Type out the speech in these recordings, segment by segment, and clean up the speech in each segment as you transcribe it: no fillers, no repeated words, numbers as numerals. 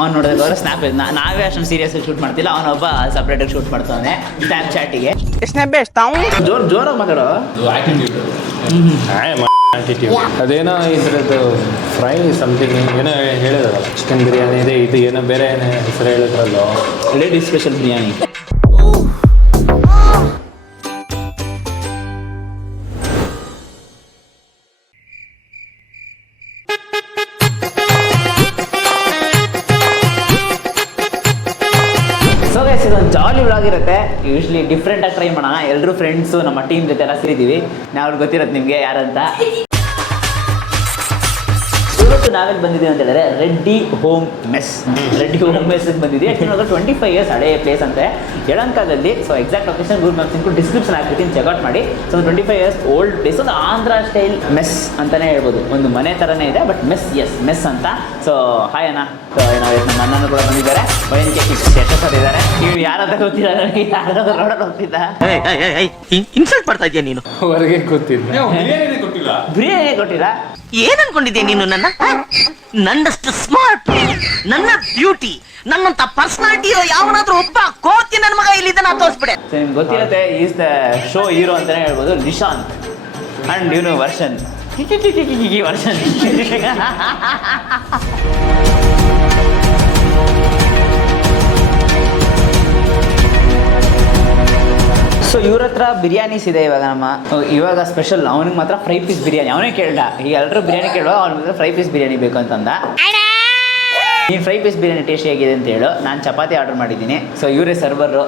ಅವ್ನು ನೋಡಿದ್ರೆ ಸ್ನ್ಯಾಪ್ ನಾವೇ ಅಷ್ಟೊಂದು ಸೀರಿಯಸ್ ಶೂಟ್ ಮಾಡ್ತಿಲ್ಲ, ಅವನೊಬ್ಬ ಸಪ್ರೇಟಾಗಿ ಶೂಟ್ ಮಾಡ್ತಾನೆ ಸ್ನ್ಯಾಪ್ ಚಾಟಿಗೆ. ಜೋರಾಗಿ ಮಾತಾಡೋ. ಅದೇನೋ ಇದ್ರದ್ದು ಫ್ರೈ ಸಮಥಿಂಗ್ ಏನೋ ಹೇಳಿದ್ರಲ್ಲ, ಚಿಕನ್ ಬಿರಿಯಾನಿ ಇದೆ, ಇದು ಏನೋ ಬೇರೆ ಏನೋ ಹೆಸರು ಹೇಳಿದ್ರಲ್ಲ, ladies special biryani. So guys, ಇದೊಂದು ಜಾಲಿ ವ್ಲಾಗ್ ಇರುತ್ತೆ. ಯೂಶ್ವಲಿ ಡಿಫ್ರೆಂಟಾಗಿ ಟ್ರೈ ಮಾಡೋಣ. ಎಲ್ಲರೂ ಫ್ರೆಂಡ್ಸು ನಮ್ಮ ಟೀಮ್ ಜೊತೆ ಎಲ್ಲ ಸೇರಿದ್ದೀವಿ. ನಾವು ಗೊತ್ತಿರುತ್ತೆ ನಿಮಗೆ ಯಾರಂತ. ಇವತ್ತು ನಾವೆಲ್ಲಿ ಬಂದಿದ್ದೀವಿ ಅಂತ ಹೇಳಿದ್ರೆ Reddy home mess. Reddy home mess ಬಂದಿದ್ದೀವಿ. ಆ್ಯಕ್ಚುಲಿ 25 years ಹಳೆಯ ಪ್ಲೇಸ್ ಅಂತೆ ಯಲಹಂಕದಲ್ಲಿ. So exact location Google maps into description ಹಾಕ್ಬಿಟ್ಟು ಚೆಕ್ಔಟ್ ಮಾಡಿ. ಸೊ 25 years ಓಲ್ಡ್ ಪ್ಲೇಸ್, ಒಂದು ಆಂಧ್ರ ಸ್ಟೈಲ್ ಮೆಸ್ ಅಂತಲೇ ಹೇಳ್ಬೋದು. ಒಂದು ಮನೆ ಥರನೇ ಇದೆ, ಬಟ್ ಮೆಸ್ ಅಂತ. ಸೊ ಹಾಯ್ ಅಣ್ಣ. ಸೊ ನಾವು ನಮ್ಮ ಅಣ್ಣನೂ ಕೂಡ ಬಂದಿದ್ದಾರೆ. ಬಯನ್ ಕೇಕ್ ಯಶಸ್ಸರಿದ್ದಾರೆ. ಇವ್ರು ಯಾರಂತ ಗೊತ್ತಿಲ್ಲ ನನಗೆ, ಯಾರಾದ್ರೂ ರೋಡಲ್ಲಿ ಹೋಗ್ತಿದ್ದ. ಇನ್ಸಲ್ಟ್ ಮಾಡ್ತಾ ಇದೀಯ ನೀನು. ಹೊರಗೆ ಕೂತಿದ್ದೆ. ಬಿರಿಯಾನಿ ಕೊಟ್ಟಿಲ್ಲ. ಏನ್ ಅನ್ಕೊಂಡಿದ್ಯಾ ನೀನು? ನನ್ನಷ್ಟು ಸ್ಮಾರ್ಟ್, ನನ್ನ ಬ್ಯೂಟಿ, ನನ್ನಂತ ಪರ್ಸನಾಲಿಟಿ ಇರೋ ಯಾವನಾದ್ರೂ ಒಬ್ಬ ಕೋತಿ ನನ್ನ ಮಗ ಇಲ್ಲಿದ್ದ ನಾ ತೋರಿಸ್ಬಿಡೆ. ಸೊ ನಿಮ್ಗೆ ಗೊತ್ತಿರುತ್ತೆ, ಈಸ್ ದ ಶೋ ಹೀರೋ ಅಂತಲೇ ಹೇಳ್ಬೋದು, ನಿಶಾಂತ್. ಆ್ಯಂಡ್ ಇವನು ವರ್ಷನ್ ವರ್ಷನ್. ಸೊ ಇವ್ರ ಹತ್ರ ಬಿರಿಯಾನೀಸ್ ಇದೆ ಇವಾಗ. ಇವಾಗ ಸ್ಪೆಷಲ್ ಅವನಿಗೆ ಮಾತ್ರ ಫ್ರೈ ಪೀಸ್ ಬಿರಿಯಾನಿ. ಅವನೇ ಕೇಳ್ದ, ಈಗ ಎಲ್ಲರೂ ಬಿರಿಯಾನಿ ಕೇಳುವ, ಅವ್ನಿಗೆ ಫ್ರೈ ಪೀಸ್ ಬಿರಿಯಾನಿ ಬೇಕು ಅಂತಂದ. ನೀನು ಫ್ರೈ ಪೀಸ್ ಬಿರಿಯಾನಿ ಟೇಸ್ಟ್ ಹೇಗಿದೆ ಅಂತ ಹೇಳು. ನಾನು ಚಪಾತಿ ಆರ್ಡರ್ ಮಾಡಿದ್ದೀನಿ. ಸೊ ಇವರೇ ಸರ್ವರು.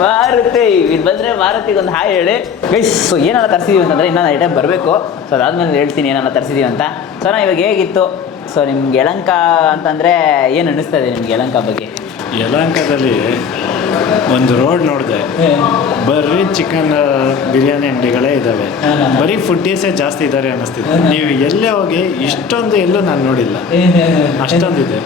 ಮಾರುತಿ ಇದು ಬಂದರೆ ಮಾರುತಿಗೆ ಒಂದು ಹಾಯ್ ಹೇಳಿ ಗೈಸ್. ಸೊ ಏನೆಲ್ಲ ತರಿಸಿದೀವಿ ಅಂತಂದರೆ ಇನ್ನೊಂದು ಐಟಮ್ ಬರಬೇಕು. ಸೊ ಅದಾದ್ಮೇಲೆ ಹೇಳ್ತೀನಿ ಏನೆಲ್ಲ ತರಿಸಿದೀವಿ ಅಂತ. ಸೊ ನಾ ಇವಾಗ ಹೇಗಿತ್ತು. ಸೊ ನಿಮ್ಗೆ ಯಲಹಂಕ ಅಂತಂದರೆ ಏನು ಅನ್ನಿಸ್ತಾ ಇದೆ ನಿಮ್ಗೆ ಯಲಹಂಕ ಬಗ್ಗೆ? ಯಲಹಂಕದಲ್ಲಿ ಒಂದು ರೋಡ್ ನೋಡಿದೆ, ಬರೀ ಚಿಕನ್ ಬಿರಿಯಾನಿ ಅಂಗಡಿಗಳೇ ಇದ್ದಾವೆ. ಬರೀ ಫುಡ್ಡೀಸೇ ಜಾಸ್ತಿ ಇದ್ದಾರೆ ಅನ್ನಿಸ್ತಿದೆ. ನೀವು ಎಲ್ಲೇ ಹೋಗಿ ಇಷ್ಟೊಂದು ಎಲ್ಲೂ ನಾನು ನೋಡಿಲ್ಲ, ಅಷ್ಟೊಂದಿದೆ.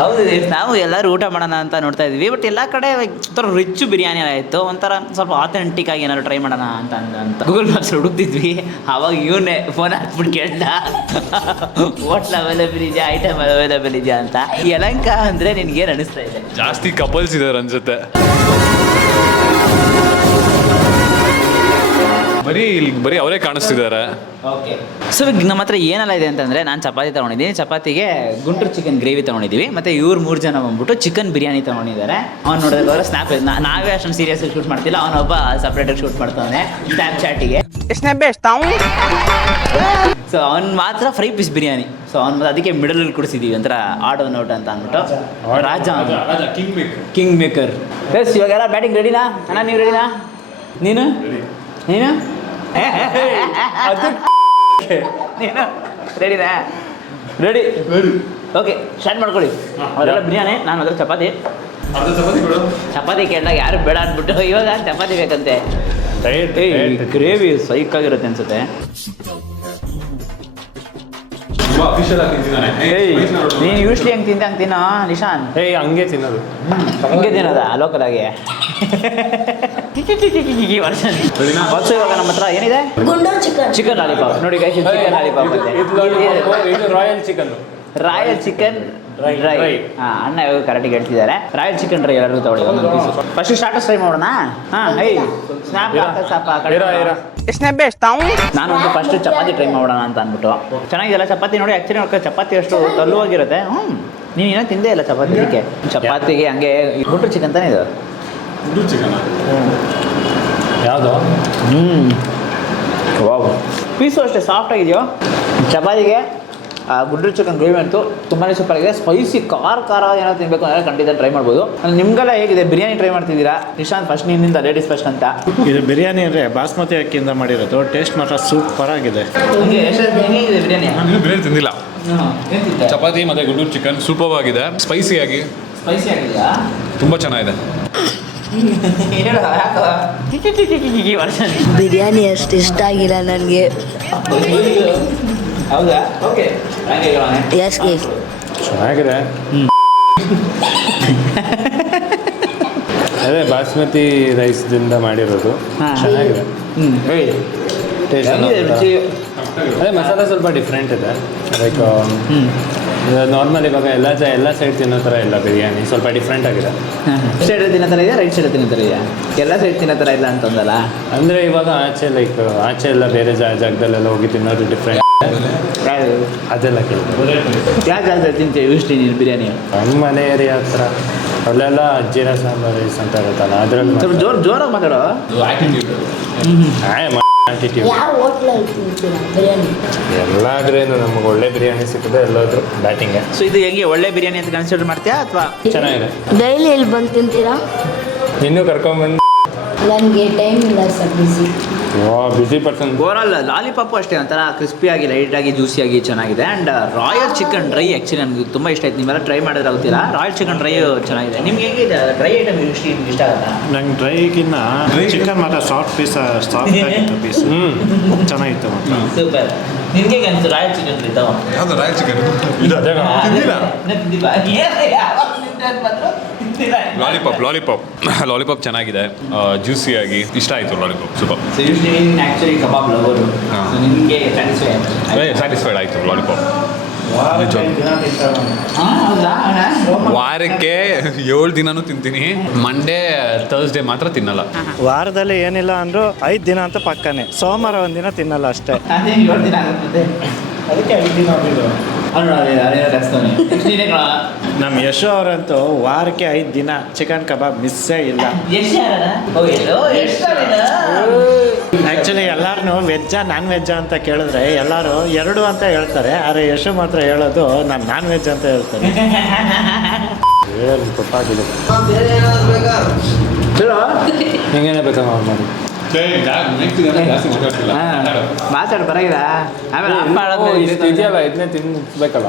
ಹೌದು, ನಾವು ಎಲ್ಲರೂ ಊಟ ಮಾಡೋಣ ಅಂತ ನೋಡ್ತಾ ಇದ್ವಿ. ಬಟ್ ಎಲ್ಲ ಕಡೆ ಒಂಥರ ರಿಚ್ ಬಿರಿಯಾನಿ ಆಯಿತು. ಒಂಥರ ಸ್ವಲ್ಪ ಆಥೆಂಟಿಕ್ ಆಗಿ ಏನಾದ್ರು ಟ್ರೈ ಮಾಡೋಣ ಅಂತ ಗೂಗಲ್ ಮ್ಯಾಪ್ಸ್ ಹುಡುಕ್ತಿದ್ವಿ. ಆವಾಗ ಇವನೇ ಫೋನ್ ಹಾಕ್ಬಿಟ್ಟು ಕೇಳ್ದ, ಹೋಟ್ಲ್ ಅವೈಲೇಬಲ್ ಇದೆಯಾ, ಐಟಮ್ ಅವೈಲೇಬಲ್ ಇದೆಯಾ ಅಂತ. ಯಲಹಂಕ ಅಂದರೆ ನಿನ್ಗೇನು ಅನಿಸ್ತಾ ಇದೆ? ಜಾಸ್ತಿ ಕಪಲ್ಸ್ ಇದ್ದಾರೆ ಅನ್ಸುತ್ತೆ. ಬರೀ ಅವರೇ ಕಾಣಿಸ್ತಿದ್ದಾರೆ. ಓಕೆ. ಸೊ ನಮ್ಮ ಹತ್ರ ಏನೆಲ್ಲ ಇದೆ ಅಂತಂದರೆ, ನಾನು ಚಪಾತಿ ತೊಗೊಂಡಿದ್ದೀನಿ. ಚಪಾತಿಗೆ ಗುಂಟೂರು ಚಿಕನ್ ಗ್ರೇವಿ ತೊಗೊಂಡಿದ್ದೀವಿ. ಮತ್ತು ಇವ್ರು 3 ಜನ ಬಂದ್ಬಿಟ್ಟು ಚಿಕನ್ ಬಿರಿಯಾನಿ ತೊಗೊಂಡಿದ್ದಾರೆ. ಅವ್ನು ನೋಡಿದ್ರೆ ಸ್ನ್ಯಾಪ್ ನಾವೇ ಅಷ್ಟೊಂದು ಸೀರಿಯಸ್ಸಾಗಿ ಶೂಟ್ ಮಾಡ್ತಿಲ್ಲ, ಅವನೊಬ್ಬ ಸಪ್ರೇಟಾಗಿ ಶೂಟ್ ಮಾಡ್ತಾನೆ ಸ್ನ್ಯಾಪ್ ಚಾಟಿಗೆ. ಸೊ ಅವ್ನು ಮಾತ್ರ ಫ್ರೈ ಪೀಸ್ ಬಿರಿಯಾನಿ. ಸೊ ಅವ್ನು ಅದಕ್ಕೆ ಮಿಡಲಲ್ಲಿ ಕುಡಿಸಿದ್ದೀವಿ, ಒಂಥರ ಆಡ್ ಒನ್ ಔಟ್ ಅಂತ ಅಂದ್ಬಿಟ್ಟು. ರಾಜ ಕಿಂಗ್ ಮೇಕರ್. ಎಸ್, ಇವಾಗೆಲ್ಲ ಬ್ಯಾಟಿಂಗ್ ರೆಡಿನಾ ಅಣ್ಣ? ನೀವು ರೆಡಿನಾ? ನೀನು ನೀನು ನೀನು ರೆಡಿನಾ? ರೆಡಿ. ಓಕೆ, ಸ್ಟಾರ್ಟ್ ಮಾಡ್ಕೊಳ್ಳಿ. ಅವರೆಲ್ಲ ಬಿರಿಯಾನಿ, ನಾನು ಅದ್ರ ಚಪಾತಿ. ಚಪಾತಿ ಕೇಳಿದಾಗ ಯಾರು ಬೇಡ ಅಂದ್ಬಿಟ್ಟು ಇವಾಗ ಚಪಾತಿ ಬೇಕಂತೆ. ಗ್ರೇವಿ ಸೈಕಾಗಿರುತ್ತೆ ಅನ್ಸುತ್ತೆ. ನೀನು ಯೂಶ್ಲಿ ಹಂಗೆ ಹಂಗೆ ತಿನ್ನೋ ನಿಶಾಂತ್. ಹಂಗೆ ತಿನ್ನೋದು, ಹಂಗೆ ತಿನ್ನೋದಾ ಲೋಕಲ್ ಆಗಿ? ವರ್ಷ ಇವಾಗ ನಮ್ಮ ಹತ್ರ ಏನಿದೆ? ಚಿಕನ್ ಲಾಲಿಪಾಪ್ ನೋಡಿ ಗೈಸ್. ಚಿಕನ್ ಲಾಲಿಪಾಪ್ ಇದು royal chicken. Royal chicken dry. ಹಾಂ, ಅಣ್ಣ ಇವಾಗ ಕರೆಕ್ಟಾಗಿ ಹೇಳ್ತಿದ್ದಾರೆ. ರಾಯಲ್ ಚಿಕನ್ ಡ್ರೈ ಎಲ್ಲರೂ ತಗೊಳ್ಳಿ ಒಂದೊಂದು ಪೀಸು. ಫಸ್ಟ್ ಸ್ಟಾರ್ಟರ್ಸ್ ಟ್ರೈ ಮಾಡೋಣ. ಹಾಂ, ಹೈ ಸ್ನ್ಯಾಪ್ ನಾನು ಒಂದು ಫಸ್ಟ್ ಚಪಾತಿ ಟ್ರೈ ಮಾಡೋಣ ಅಂತ ಅಂದ್ಬಿಟ್ಟು. ಚೆನ್ನಾಗಿದೆಲ್ಲ ಚಪಾತಿ ನೋಡಿ. ಆ್ಯಕ್ಚುಲಿ ಚಪಾತಿ ಅಷ್ಟು ತಲ್ಲುವಾಗಿರುತ್ತೆ. ನೀನು ಏನೋ ತಿಂದೇ ಇಲ್ಲ ಚಪಾತಿ. ಅದಕ್ಕೆ ಚಪಾತಿಗೆ ಹಂಗೆ ಗುಂಟೂರು ಚಿಕನ್ ತಾನೇ ಇದು? ಯಾವುದು? ವಾವ್, ಪೀಸು ಅಷ್ಟೇ ಸಾಫ್ಟ್ ಆಗಿದೆಯೋ. ಚಪಾತಿಗೆ ಗುಂಟೂರು ಚಿಕನ್ ಗ್ರೇವಿ ಅಂತೂ ತುಂಬಾ ಸೂಪರ್ ಆಗಿದೆ. ಸ್ಪೈಸಿ ಖಾರ ಏನೋ ತಿನ್ನಬೇಕು ಅಂದರೆ ಖಂಡಿತ ಟ್ರೈ ಮಾಡ್ಬೋದು. ನಿಮ್ಗೆಲ್ಲ ಹೇಗಿದೆ? ಬಿರಿಯಾನಿ ಟ್ರೈ ಮಾಡ್ತಿದ್ದೀರಾ? ನಿಶಾಂತ್ ಫಸ್ಟ್ ನಿಮ್ಮಿಂದ ಲೇಡೀಸ್ ಫಸ್ಟ್ ಅಂತ. ಇದು ಬಿರಿಯಾನಿ ಅಂದರೆ ಬಾಸ್ಮತಿ ಅಕ್ಕಿಯಿಂದ ಮಾಡಿರೋದು. ಟೇಸ್ಟ್ ಮಾತ್ರ ಸೂಪರ್ ಆಗಿದೆ. ಹೇಗಿದೆ ಬಿರಿಯಾನಿ? ನಾನು ಬಿರಿಯಾನಿ ತಿಂದಿಲ್ಲ. ಚಪಾತಿ ಮತ್ತು ಗುಂಟೂರು ಚಿಕನ್ ಸೂಪರ್ ಆಗಿದೆ. ಸ್ಪೈಸಿ ಆಗಿದೆಯಾ? ತುಂಬ ಚೆನ್ನಾಗಿದೆ. ಬಿರಿಯಾನಿ ಅಷ್ಟು ಇಷ್ಟ ಆಗಿಲ್ಲ ನನಗೆ. ಹೌದಾ? ಓಕೆ, ಎಸ್ ಚೆನ್ನಾಗಿದೆ. ಅದೇ ಬಾಸ್ಮತಿ ರೈಸ್ದಿಂದ ಮಾಡಿರೋದು. ಚೆನ್ನಾಗಿದೆ. ರುಚಿ ಅದೇ ಮಸಾಲ ಸ್ವಲ್ಪ ಡಿಫ್ರೆಂಟ್ ಇದೆ ಲೈಕ್ ನಾರ್ಮಲ್ ಇವಾಗ ಎಲ್ಲ ಸೈಡ್ ತಿನ್ನೋ ಥರ ಇಲ್ಲ ಬಿರಿಯಾನಿ ಸ್ವಲ್ಪ ಡಿಫ್ರೆಂಟ್ ಆಗಿದೆ. ಸೈಡ್ ತಿನ್ನೋ ಥರ ಇದೆಯಾ ರೈಟ್ ಸೈಡ್ ತಿನ್ನೋ ಥರ ಇದೆಯಾ? ಎಲ್ಲ ಸೈಡ್ ತಿನ್ನೋ ಥರ ಇಲ್ಲ ಅಂತಂದಲ್ಲ. ಅಂದರೆ ಇವಾಗ ಆಚೆ ಎಲ್ಲ ಬೇರೆ ಜಾಗದಲ್ಲೆಲ್ಲ ಹೋಗಿ ತಿನ್ನೋದು ಡಿಫ್ರೆಂಟ್ ಅದೆಲ್ಲ ಕೇಳಿದೆ. ಯಾವ ಜಾಗದಲ್ಲಿ ತಿಂತೀವಿ ಯೂಸ್ಲಿ ನೀನು ಬಿರಿಯಾನಿ? ನಮ್ಮ ಮನೆ ಏರಿಯಾ ಹತ್ರ ಅಲ್ಲೆಲ್ಲ ಅಜ್ಜಿರ ಸಾಂಬಾರ್ ರೈಸ್ ಅಂತ ಇರುತ್ತಲ್ಲ ಅದ್ರಲ್ಲಿ ಸ್ವಲ್ಪ ಜೋರಾಗಿ ಮಾತಾಡೋ. ಆಟಿಟ್ಯೂಡ್ ಯಾವ ಹೋಟ್ಲಲ್ಲಿ ತಿಂತೀರಾ ಬಿರಿಯಾನಿ? ಎಲ್ಲಾದ್ರೇನು ನಮಗೆ ಒಳ್ಳೆ ಬಿರಿಯಾನಿ ಸಿಕ್ಕಿದೆ ಎಲ್ಲಾದ್ರೂ ಬ್ಯಾಟಿಂಗೆ. ಸೊ ಇದು ಹೆಂಗೆ ಒಳ್ಳೆ ಬಿರಿಯಾನಿ ಅಂತ ಕನ್ಸಿಡರ್ ಮಾಡ್ತೀಯಾ ಅಥವಾ? ಚೆನ್ನಾಗಿದೆ. ಡೈಲಿ ಇಲ್ಲಿ ಬಂದು ತಿಂತೀರಾ? ಇನ್ನೂ ಕರ್ಕೊಂಬಂದು ನನಗೆ ಟೈಮ್ ಇಲ್ಲ sir, busy. Busy person. Overall lollipop ಅಷ್ಟೇ ಒಂಥರ ಕ್ರಿಸ್ಪಿಯಾಗಿ ಲೈಟಾಗಿ ಜ್ಯೂಸಿಯಾಗಿ ಚೆನ್ನಾಗಿದೆ. And royal chicken dry actually ನನಗೆ ತುಂಬ ಇಷ್ಟ ಆಯ್ತು. ನೀವೆಲ್ಲ ಟ್ರೈ ಮಾಡಿದ್ರೆ ಆಗುತ್ತಿಲ್ಲ. ರಾಯಲ್ ಚಿಕನ್ ಡ್ರೈ ಚೆನ್ನಾಗಿದೆ. ನಿಮ್ಗೆ ಹೇಗಿದೆ ಡ್ರೈ ಐಟಮ್ ಇಷ್ಟ ಆಗುತ್ತಾ? ನಂಗೆ ಡ್ರೈಗಿನ್ನ ಚಿಕನ್ ಮಾತ್ರ ಸಾಫ್ಟ್ ಆಗಿತ್ತು ಪೀಸ್ ಚೆನ್ನಾಗಿತ್ತು ಮಾತ್ರ. ಸೂಪರ್. ನಿನ್ಗೆ ಹೇಗೆ ಅನಿಸ್ತು ರಾಯಲ್ ಚಿಕನ್ ಡ್ರೈ? ಯಾವ್ದು ರಾಯಲ್ ಚಿಕನ್ ಲಾಲಿಪಾಪ್ ಚೆನ್ನಾಗಿದೆ, ಜ್ಯೂಸಿಯಾಗಿ ಇಷ್ಟ ಆಯಿತು. Lollipop super. ಆ್ಯಕ್ಚುಲಿ ಕಬಾಬ್ ಲವರು. ಹಾ. ನಿಮಗೆ ಸ್ಯಾಟಿಸ್ಫೈಡ್ ಆಯಿತು ಲಾಲಿಪಾಪ್. ವಾರಕ್ಕೆ 7 ದಿನನೂ ತಿಂತೀನಿ. ಮಂಡೇ ಥರ್ಸ್ಡೇ ಮಾತ್ರ ತಿನ್ನಲ್ಲ. ವಾರದಲ್ಲಿ ಏನಿಲ್ಲ ಅಂದರೂ 5 ದಿನ ಅಂತ ಪಕ್ಕನೇ. ಸೋಮವಾರ ಒಂದಿನ ತಿನ್ನಲ್ಲ ಅಷ್ಟೇ. ಅದೇ 7 ದಿನ ಆಗುತ್ತೆ. ಅದಕ್ಕೆ 5 ದಿನ ನಮ್ಮ ಯಶು ಅವರಂತೂ ವಾರಕ್ಕೆ 5 ದಿನ ಚಿಕನ್ ಕಬಾಬ್ ಮಿಸ್ಸೇ ಇಲ್ಲ. ಆ್ಯಕ್ಚುಲಿ ಎಲ್ಲರೂ ವೆಜ್ಜಾ ನಾನ್ ವೆಜ್ಜಾ ಅಂತ ಕೇಳಿದ್ರೆ ಎಲ್ಲರೂ 2 ಅಂತ ಹೇಳ್ತಾರೆ. ಆದರೆ ಯಶು ಮಾತ್ರ ಹೇಳೋದು ನಾನು ನಾನ್ ವೆಜ್ ಅಂತ ಹೇಳ್ತಾರೆ. ಗೊತ್ತಾಗಿದೆ ಹಿಂಗೇನೆ ಬೇಕಾ ಮಾಡಿ ಮಾತಾಡ ಪರವಾಗಿಲ್ಲ. ಇದೆಯಲ್ಲ ಇದನ್ನೇ ತಿನ್ಬೇಕಲ್ಲ.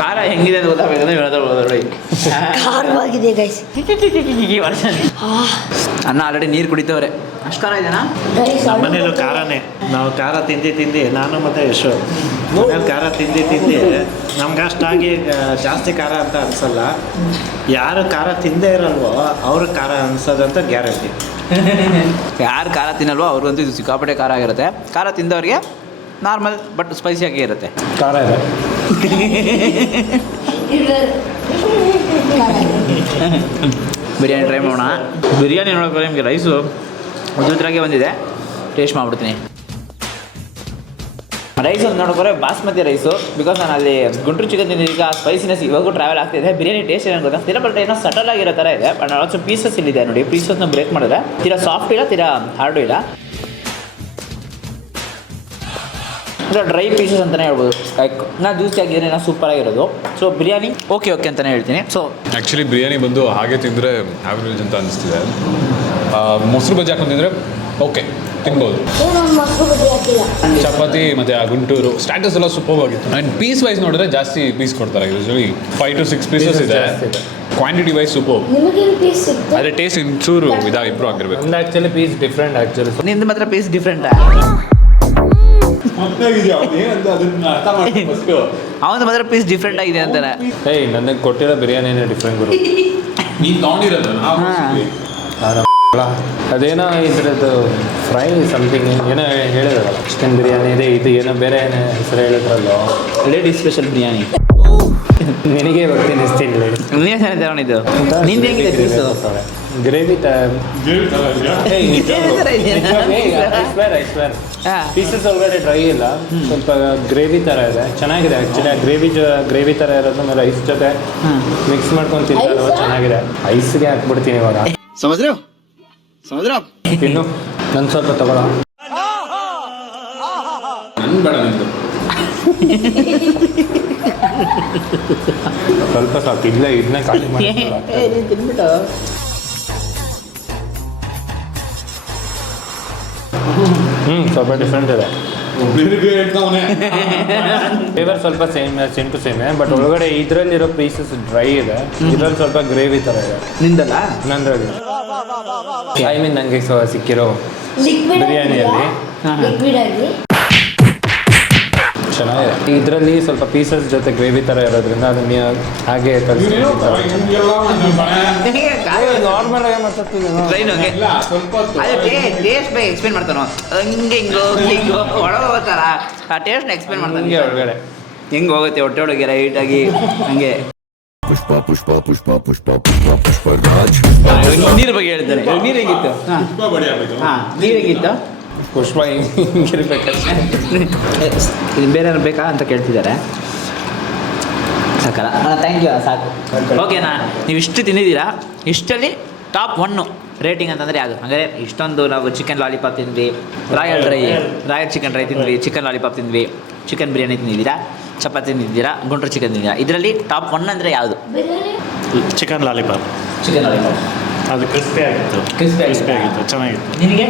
ಖಾರ ಹೆಂಗಿದೆ ಅಂತ ಗೊತ್ತಾಗಬೇಕಂದ್ರೆ ನೋಡಿ. ಖಾರವಾಗಿದೆ ಗೈಸ್. ಅನ್ನ ಆಲ್ರೆಡಿ ನೀರು ಕುಡಿತವ್ರೆ. ಅಷ್ಟು ಖಾರ ಇದೆನಾ? ನಮ್ಮ ಮನೇಲೂ ಖಾರನೇ. ನಾವು ಖಾರ ತಿಂದು ನಾನು ಮತ್ತು ಯಶು ಮನೇಲಿ ಖಾರ ತಿಂದು ನಮ್ಗೆ ಅಷ್ಟಾಗಿ ಜಾಸ್ತಿ ಖಾರ ಅಂತ ಅನಿಸಲ್ಲ. ಯಾರು ಖಾರ ತಿಂದೇ ಇರಲ್ವೋ ಅವ್ರಿಗೆ ಖಾರ ಅನ್ಸೋದಂತ ಗ್ಯಾರಂಟಿ. ಯಾರು ಖಾರ ತಿನ್ನಲ್ವೋ ಅವ್ರಿಗಂತೂ ಇದು ಸಿಕ್ಕಾಪಟ್ಟೆ ಖಾರ ಆಗಿರುತ್ತೆ. ಖಾರ ತಿಂದವ್ರಿಗೆ ನಾರ್ಮಲ್ ಬಟ್ ಸ್ಪೈಸಿಯಾಗಿ ಇರುತ್ತೆ. ಖಾರ ಇದೆ. ಬಿರಿಯಾನಿ ಟ್ರೈ ಮಾಡೋಣ. ಬಿರಿಯಾನಿ ನೋಡೋಕೆ ನಿಮಗೆ ರೈಸು ಉದ್ರಾಗೆ ಬಂದಿದೆ. ಟೇಸ್ಟ್ ಮಾಡಿಬಿಡ್ತೀನಿ. ರೈಸ್ ಒಂದು ನೋಡೋಕೆ ಬಾಸ್ಮತಿ ರೈಸು. ಬಿಕಾಸ್ ನಾನು ಅಲ್ಲಿ ಗುಂಟೂರು ಚಿಕನ್ ತಿಂದಿದ್ದ ಸ್ಪೈಸಿನೆಸ್ ಇವಾಗೂ ಟ್ರಾವೆಲ್ ಆಗ್ತಿದೆ. ಬಿರಿಯಾನಿ ಟೇಸ್ಟ್ ಏನೋ ಗೊತ್ತಾಗ್ತಿಲ್ಲ, ಬಟ್ ಏನೋ ಸಟಲ್ ಆಗಿರೋ ಥರ ಇದೆ. ಬಟ್ ಆಲ್ಸೋ ಪೀಸಸ್ ಇಲ್ಲಿದೆ ನೋಡಿ. ಪೀಸಸ್ನ ಬ್ರೇಕ್ ಮಾಡಿದ್ರೆ ತೀರಾ ಸಾಫ್ಟ್ ಇಲ್ಲ, ತೀರಾ ಹಾರ್ಡು ಇಲ್ಲ. ಡ್ರೈ ಪೀಸಸ್ ಅಂತಲೇ ಹೇಳ್ಬೋದು. ಲೈಕ್ ನಾ ಜ್ಯೂಸಿ ಆಗಿದ್ರೆ ನಾ ಸೂಪರಾಗಿರೋದು. ಸೊ ಬಿರಿಯಾನಿ ಓಕೆ ಅಂತಲೇ ಹೇಳ್ತೀನಿ. ಸೊ ಆ್ಯಕ್ಚುಲಿ ಬಿರಿಯಾನಿ ಬಂದು ಹಾಗೆ ತಿಂದರೆ ಆ್ಯಾವ್ರೇಜ್ ಅಂತ ಅನಿಸ್ತಿದೆ. ಮೊಸರು ಬಜ್ಜಿ ಹಾಕೊಂಡು ತಿಂದರೆ ಓಕೆ ತಿನ್ಬೋದು. ಚಪಾತಿ ಮತ್ತು ಆ ಗುಂಟೂರು ಸ್ಟ್ಯಾಟಸ್ ಎಲ್ಲ ಸೂಪರ್ ಆಗಿತ್ತು. ಆ್ಯಂಡ್ ಪೀಸ್ ವೈಸ್ ನೋಡಿದ್ರೆ ಜಾಸ್ತಿ ಪೀಸ್ ಕೊಡ್ತಾರೆ. ಯೂಶ್ವಲಿ 5 to 6 ಪೀಸಸ್ ಇದೆ. Quantity wise super. ಅದೇ ಟೇಸ್ಟ್ ಇಂಚೂರು ಇಂಪ್ರೂವ್ ಆಗಿರ್ಬೇಕು. ಒಂದು ಆ್ಯಕ್ಚುಲಿ ಪೀಸ್ ಡಿಫ್ರೆಂಟ್. ಆ್ಯಕ್ಚುಲಿ ನಿಂದು ಮಾತ್ರ ಪೀಸ್ ಡಿಫ್ರೆಂಟಾ? ಅವನು ಮಾತ್ರ ಪೀಸ್ ಡಿಫ್ರೆಂಟ್ ಆಗಿದೆ ಅಂತಾನೆ. ನನಗೆ ಕೊಟ್ಟಿರೋ ಬಿರಿಯಾನಿನೇ ಡಿಫ್ರೆಂಟ್ ಗುರು. ನೀನು ತೊಗೊಂಡಿರೋದು ಅದೇನೋ ಇದ್ರದ್ದು ಫ್ರೈ ಸಮಥಿಂಗ್ ಏನೋ ಹೇಳಿದ್ರಲ್ಲ, ಚಿಕನ್ ಬಿರಿಯಾನಿ ಇದೆ, ಇದು ಏನೋ ಬೇರೆ ಏನೋ ಹೆಸರು ಹೇಳಿದ್ರಲ್ಲೋ, ಲೇಡೀಸ್ ಸ್ಪೆಷಲ್ ಬಿರಿಯಾನಿ. ನಿನಗೆ ಬರ್ತೀನಿ ಇಸ್ತೀನಿ ತಗೊಂಡಿದ್ದು. ನಿಂದು ಹೇಗಿದೆ ಪೀಸು? ಗ್ರೇವಿ ಪೀಸಸ್ ಒಳಗಡೆ ಡ್ರೈ ಇಲ್ಲ, ಸ್ವಲ್ಪ ಗ್ರೇವಿ ಥರ ಇದೆ. ಚೆನ್ನಾಗಿದೆ ಆ್ಯಕ್ಚುಲಿ. ಆ ಗ್ರೇವಿ ಥರ ಇರೋದು ಮೇಲೆ ರೈಸ್ ಜೊತೆ ಮಿಕ್ಸ್ ಮಾಡ್ಕೊಂಡು ತಿಂತಾರೋ ಚೆನ್ನಾಗಿದೆ. ಐಸ್ಗೆ ಹಾಕ್ಬಿಡ್ತೀನಿ ಇವಾಗ. ಇನ್ನು ನನ್ನ ಸ್ವಲ್ಪ ತಗೊಳ. ನನ್ನ ಬೇಡ ನಿಂದು. ಸ್ವಲ್ಪ ಸಾಕು. ಇದನ್ನ ಖಾಲಿ ಮಾಡಿ ತಿನ್ಬಿಟ್ಟು ಸ್ವಲ್ಪ ಡಿಫ್ರೆಂಟ್ ಇದೆ. ಫ್ಲೇವರ್ ಸ್ವಲ್ಪ ಸೇಮ್ ಟು ಸೇಮೇ, ಬಟ್ ಒಳಗಡೆ ಇದರಲ್ಲಿರೋ ಪೀಸಸ್ ಡ್ರೈ ಇದೆ, ಇದರಲ್ಲಿ ಸ್ವಲ್ಪ ಗ್ರೇವಿ ಥರ ಇದೆ. ನಿಂದಲ್ಲ ನಂದ್ರಲ್ಲಿ ಐ ಮೀನ್ ನನಗೆ ಸಿಕ್ಕಿರೋ ಬಿರಿಯಾನಿಯಲ್ಲಿ ಲಿಕ್ವಿಡ್ ಆಗಿ ಚೆನ್ನಾಗಿದೆ. ಇದರಲ್ಲಿ ಸ್ವಲ್ಪ ಪೀಸಸ್ ಜೊತೆ ಗ್ರೇವಿ ಥರ ಇರೋದ್ರಿಂದ ಅದನ್ನ ಹಾಗೆ ನಾರ್ಮಲ್ ಆಗಿ ಮಾತಾಡ್ತಿದ್ದೀನಿ. ಟೇಸ್ಟ್ ಬಗ್ಗೆ ಎಕ್ಸ್ಪ್ಲೇನ್ ಮಾಡ್ತಾನೋ ಹಂಗೆ ಹಿಂಗೋ ಒಳಗೆ ಹೋಗ್ತಾರ ಆ ಟೇಸ್ಟ್ನ ಎಕ್ಸ್ಪ್ಲೇನ್ ಮಾಡ್ತಾನೆ ಹಂಗೆ ಒಳಗಡೆ ಹೆಂಗೆ ಹೋಗುತ್ತೆ ಹೊಟ್ಟೆ ಒಳಗೆ ರೈಟಾಗಿ ಹಂಗೆ ನೀರು ಬಗ್ಗೆ ಹೇಳ್ತಾರೆ. ನೀರು ಹೇಗಿತ್ತು? ಹಾಂ ನೀರು ಹೇಗಿತ್ತು? ಪುಷ್ಪ ಹಿಂಗಿರ್ಬೇಕಷ್ಟೇ. ಇದು ಬೇರೆ ಏನಾರು ಬೇಕಾ ಅಂತ ಕೇಳ್ತಿದ್ದಾರೆ. ಸಾಕಲ್ಲ ಥ್ಯಾಂಕ್ ಯು ಸಾಕು. ಓಕೆನಾ, ನೀವು ಇಷ್ಟು ತಿಂದಿದ್ದೀರಾ, ಇಷ್ಟಲ್ಲಿ ಟಾಪ್ 1 ರೇಟಿಂಗ್ ಅಂತಂದರೆ ಯಾವುದು? ಹಾಗಾದರೆ ಇಷ್ಟೊಂದು ನಾವು ಚಿಕನ್ ಲಾಲಿಪಾಪ್ ತಿಂದ್ವಿ, ರಾಯಲ್ ಚಿಕನ್ ಡ್ರೈ ತಿಂದ್ವಿ, ಚಿಕನ್ ಲಾಲಿಪಾಪ್ ತಿಂದ್ವಿ, ಚಿಕನ್ ಬಿರಿಯಾನಿ ತಿಂದಿದ್ದೀರಾ, ಚಪಾತಿ ತಿಂದಿದ್ದೀರಾ, ಗುಂಟೂರು ಚಿಕನ್ ತಿಂದಿದ್ದೀರಾ. ಇದರಲ್ಲಿ ಟಾಪ್ 1 ಅಂದರೆ ಯಾವುದು? Chicken lollipop. ಚಿಕನ್ ಲಾಲಿಪಾಪ್ ಅದು ಕ್ರಿಸ್ಪಿ ಆಗಿತ್ತು, ಚೆನ್ನಾಗಿತ್ತು. ನಿನಗೆ?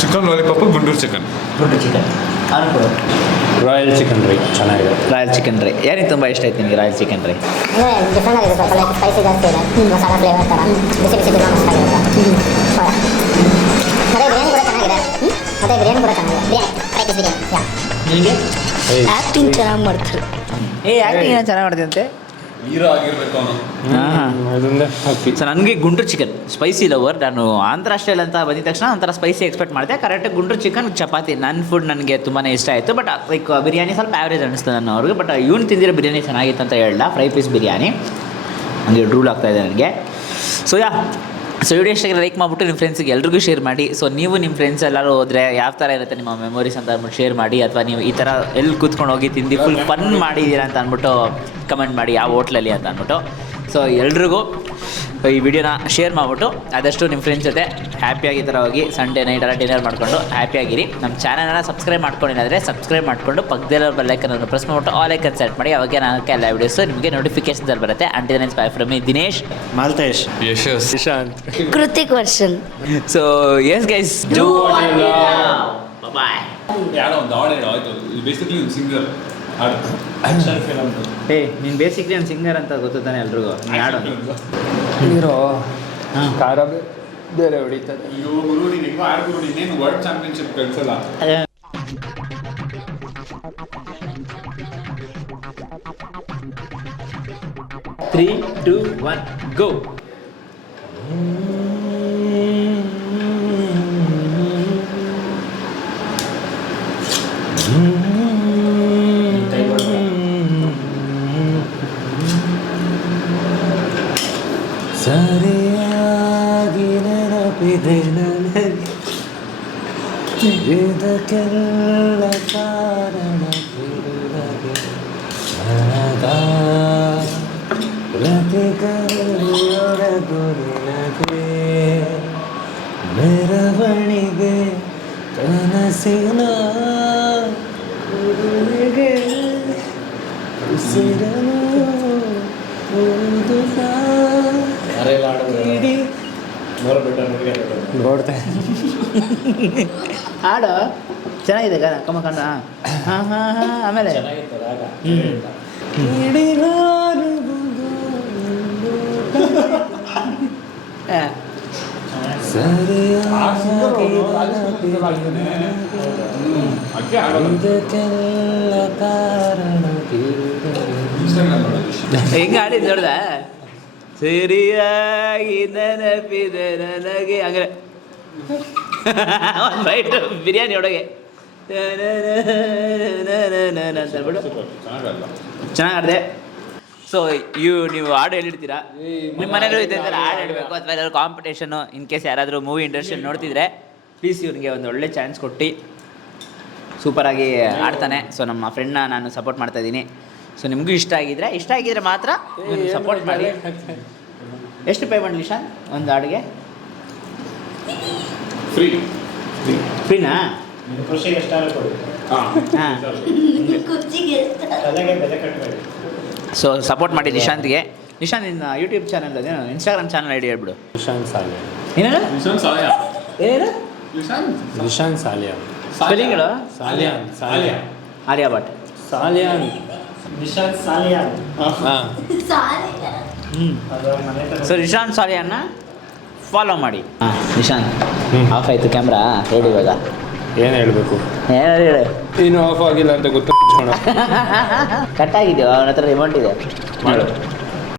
Chicken lollipop, Guntur chicken. Guntur chicken. ಅನುಕೂಲ ರಾಯಲ್ ಚಿಕನ್ ಡ್ರೈ ಚೆನ್ನಾಗಿದೆ. ರಾಯಲ್ ಚಿಕನ್ ಡ್ರೈ ಯಾರಿಗೆ ತುಂಬ ಇಷ್ಟ ಆಯ್ತು ನಿಮಗೆ? ರಾಯಲ್ ಚಿಕನ್ ಡ್ರೈ ಡಿಫ್ರೆಂಟ್ ಆಗಿದೆ, ಸ್ವಲ್ಪ ಲೈಕ್ ಸ್ಪೈಸಿ ಜಾಸ್ತಿ ಇದೆ, ಮಸಾಲ ಫ್ಲೇವರ್ ಥರ ಬಿಸಿ ಬಿಸಿ ತುಂಬ ಮಸ್ತಾಗಿರುತ್ತೆ. ಮತ್ತೆ ಬಿರಿಯಾನಿ ಕೂಡ ಚೆನ್ನಾಗಿದೆ, ಬಿರಿಯಾನಿ ನಿಮಗೆ? ಆ್ಯಕ್ಟಿಂಗ್ ಚೆನ್ನಾಗಿ ಮಾಡ್ತಾರೆ. ಆ್ಯಕ್ಟಿಂಗ್ ಏನೋ ಚೆನ್ನಾಗಿ ಮಾಡ್ತೀಯಂತೆ. ಹೀರೋ ಆಗಿರ್ಬೇಕು ಅವನು. ಅದರಿಂದ ಹಾಕಿ. ಸೊ ನನಗೆ ಗುಂಟೂರು ಚಿಕನ್ ಸ್ಪೈಸಿ ಲವರ್. ನಾನು ಆಂಧ್ರ ಸ್ಟೈಲ್ ಅಂತ ಬಂದಿದ ತಕ್ಷಣ ಒಂಥರ ಸ್ಪೈಸಿ ಎಕ್ಸ್ಪೆಕ್ಟ್ ಮಾಡಿದೆ. ಕರೆಕ್ಟಾಗಿ ಗುಂಟೂರು ಚಿಕನ್ ಚಪಾತಿ ನನ್ನ ಫುಡ್ ನನಗೆ ತುಂಬಾ ಇಷ್ಟ ಆಯಿತು. ಬಟ್ ಲೈಕ್ ಬಿರಿಯಾನಿ ಸ್ವಲ್ಪ ಆ್ಯಾವ್ರೇಜ್ ಅನ್ನಿಸ್ತು ನಾನು ಅವ್ರಿಗೆ. ಬಟ್ ಇವ್ನು ತಿಂದಿರೋ ಬಿರಿಯಾನಿ ಚೆನ್ನಾಗಿತ್ತು ಅಂತ ಹೇಳಲ್ಲ. ಫ್ರೈ ಪೀಸ್ ಬಿರಿಯಾನಿ ನನಗೆ ಡ್ರೂಲ್ ಆಗ್ತಾಯಿದೆ ನನಗೆ. ಸೊ ವಿಡಿಯೋ ಇಷ್ಟಾಗಿ ಲೈಕ್ ಮಾಡಿಬಿಟ್ಟು ನಿಮ್ಮ ಫ್ರೆಂಡ್ಸಿಗೆ ಎಲ್ರಿಗೂ ಶೇರ್ ಮಾಡಿ. ಸೊ ನೀವು ನಿಮ್ಮ ಫ್ರೆಂಡ್ಸ್ ಎಲ್ಲರೂ ಹೋದರೆ ಯಾವ ಥರ ಇರುತ್ತೆ ನಿಮ್ಮ ಮೆಮೊರೀಸ್ ಅಂತ ಅಂದ್ಬಿಟ್ಟು ಶೇರ್ ಮಾಡಿ. ಅಥವಾ ನೀವು ಈ ಥರ ಎಲ್ಲಿ ಕೂತ್ಕೊಂಡು ಹೋಗಿ ತಿಂದು ಫುಲ್ ಫನ್ ಮಾಡಿದ್ದೀರಾ ಅಂತ ಅಂದ್ಬಿಟ್ಟು ಕಮೆಂಟ್ ಮಾಡಿ ಯಾವ ಹೋಟ್ಲಲ್ಲಿ ಅಂತ ಅಂದ್ಬಿಟ್ಟು. ಸೊ ಎಲ್ರಿಗೂ ಈ ವಿಡಿಯೋನ ಶೇರ್ ಮಾಡಿಬಿಟ್ಟು ಆದಷ್ಟು ನಿಮ್ಮ ಫ್ರೆಂಡ್ಸ್ ಜೊತೆ ಹ್ಯಾಪಿಯಾಗಿ ಈ ಥರ ಹೋಗಿ ಸಂಡೇ ನೈಟ್ ಎಲ್ಲ ಡಿನ್ನರ್ ಮಾಡಿಕೊಂಡು ಹ್ಯಾಪಿಯಾಗಿರಿ. ನಮ್ಮ ಚಾನಲ್ನ ಸಬ್ಸ್ಕ್ರೈಬ್ ಮಾಡ್ಕೊಂಡಿಲ್ಲ ಸಬ್ಸ್ಕ್ರೈಬ್ ಮಾಡಿಕೊಂಡು ಪಕ್ಕದಲ್ಲಿರೋ ಬೆಲ್ಲೈಕನ್ನು ಪ್ರೆಸ್ ಮಾಡಿಬಿಟ್ಟು ಆಲ್ ಐಕನ್ ಸೆಟ್ ಮಾಡಿ. ಅವಾಗ ನಾನು ಎಲ್ಲ ವೀಡಿಯೋಸು ನಿಮಗೆ ನೋಟಿಫಿಕೇಶನ್ದಲ್ಲಿ ಬರುತ್ತೆ. Until next bye from me Dinesh, Malthesh, Yashas, Nishanth. Kruthik Varshan. So yes guys, do bye. ಯಾರೋ ಒಂದು ಹಾಡು ಹೇಳೋ ಆಯ್ತು. ಬೇಸಿಕ್ಲಿ ಒಂದು ಸಿಂಗರ್ ಹಾಡು. ನೀನು ಬೇಸಿಕ್ಲಿ ಒಂದು ಸಿಂಗರ್ ಅಂತ ಗೊತ್ತು ತಾನೆ ಎಲ್ರಿಗೂ. ನೀನು ಹಾಡು ಹೀರೋ ಖಾರ ಬೇರೆ ಹೊಡಿತಾರೆ. ಅಯ್ಯೋ ಗುರು, ನೀನು ಹೆಂಗೋ ಆಡ್ ಗುರು, ನೀನೇನು ವರ್ಲ್ಡ್ ಚಾಂಪಿಯನ್ಶಿಪ್ ಕಳ್ಸಲ್ಲ. 3, 2, 1 ಗೋ. ಸರಿಯಾಗಿ ನೆನಪಿದೆ ನನಗೆ ಇದಕ್ಕೆಲ್ಲ ಕಾರಣ ಮನದ ಪ್ರತಿಕರಿಯೊಳಗು ನಿನಗೆ ಮೆರವಣಿಗೆ ಕನಸಿನ ಉರುಳಿಗೆ ಉಸಿರನು ಓದುತ್ತಾ ನೋಡ್ತೆ ಹಾಡು ಚೆನ್ನಾಗಿದೆ ಕಮ್ಮ ಕಣ್ಣ. ಹಾಂ ಹಾಂ ಹಾಂ ಆಮೇಲೆ ಹೆಂಗೆ ಆಡಿದ್ದು ನೋಡ್ದ? ಸರಿಯಾಗಿ ನೆನಪಿದೆ ನನಗೆ ಹಂಗೆ ಒಂದು ಬೈಟು ಬಿರಿಯಾನಿ ಒಳಗೆ ಅಂತ ಹೇಳ್ಬಿಟ್ಟು ಚೆನ್ನಾಗಿ ಆಡಿದೆ. ಸೊ ನೀವು ಹಾಡು ಹೇಳಿರ್ತೀರಾ, ನಿಮ್ಮ ಮನೇಲೂ ಇದೆ ಥರ ಹಾಡು ಹೇಳಬೇಕು ಅಥವಾ ಏನಾದ್ರು ಕಾಂಪಿಟೇಷನು ಇನ್ ಕೇಸ್ ಯಾರಾದರೂ ಮೂವಿ ಇಂಡಸ್ಟ್ರಿಯಲ್ಲಿ ನೋಡ್ತಿದ್ರೆ ಪ್ಲೀಸ್ ಇವ್ರಿಗೆ ಒಂದು ಒಳ್ಳೆ ಚಾನ್ಸ್ ಕೊಟ್ಟು ಸೂಪರಾಗಿ ಆಡ್ತಾನೆ. ಸೊ ನಮ್ಮ ಫ್ರೆಂಡ್ನ ನಾನು ಸಪೋರ್ಟ್ ಮಾಡ್ತಾಯಿದ್ದೀನಿ. ಸೊ ನಿಮಗೂ ಇಷ್ಟ ಆಗಿದ್ರೆ ಮಾತ್ರ ಸಪೋರ್ಟ್ ಮಾಡಿ. ಎಷ್ಟು ಪೇ ಮಾಡಲಿ ನಿಶಾಂತ್ ಒಂದು ಹಾಡಿಗೆ? ಫ್ರೀನಾ? ಖುಷಿಗೆ ಎಷ್ಟಾದ್ರೂ ಕೊಡಿ. ಹಾಂ. ಸೊ ಸಪೋರ್ಟ್ ಮಾಡಿ ನಿಶಾಂತ್ಗೆ. ನಿಶಾಂತ್ ನಿನ್ನ ಯೂಟ್ಯೂಬ್ ಚಾನಲ್ ಅದೇನು ಇನ್ಸ್ಟಾಗ್ರಾಮ್ ಚಾನಲ್ ಐಡಿ ಹೇಳ್ಬಿಡು. ನಿಶಾಂತ್ ಸಾಲಿಯಾ. ಏನೇನು ನಿಶಾಂತ್ ಸಾಲಿಯಾ. ಏನು ನಿಶಾಂತ್ ಸಾಲಿಯಾ. ಸ್ಪೆಲ್ಲಿಂಗ್ಗಳು? ಸಾಲಿಯಾನ್. ಸಾಲಿಯಾ. ಆರ್ಯ ಭಟ್. ಸಾಲಿಯಾನ್. ನಿಶಾಂತ್ ಸಾಲಿಯಾನ್. ಹಾಂ. ಸೊ ನಿಶಾಂತ್ ಸಾಲಿಯನ್ನ ಫಾಲೋ ಮಾಡಿ. ಹಾಂ ನಿಶಾಂತ್ ಆಫ್ ಆಯಿತು ಕ್ಯಾಮ್ರಾ, ಹೇಳಿ ಇವಾಗ ಏನು ಹೇಳಬೇಕು? ಏನಾದ್ರು ಹೇಳಿ. ಇನ್ನೂ ಆಫ್ ಆಗಿಲ್ಲ ಅಂತ ಗೊತ್ತು. ಮುಚ್ಕೊಂಡು ಕಟ್ ಆಗಿದೆಯೋ ಅವನ ಹತ್ರ ರಿಮೋಟ್ ಇದೆ ಮಾಡು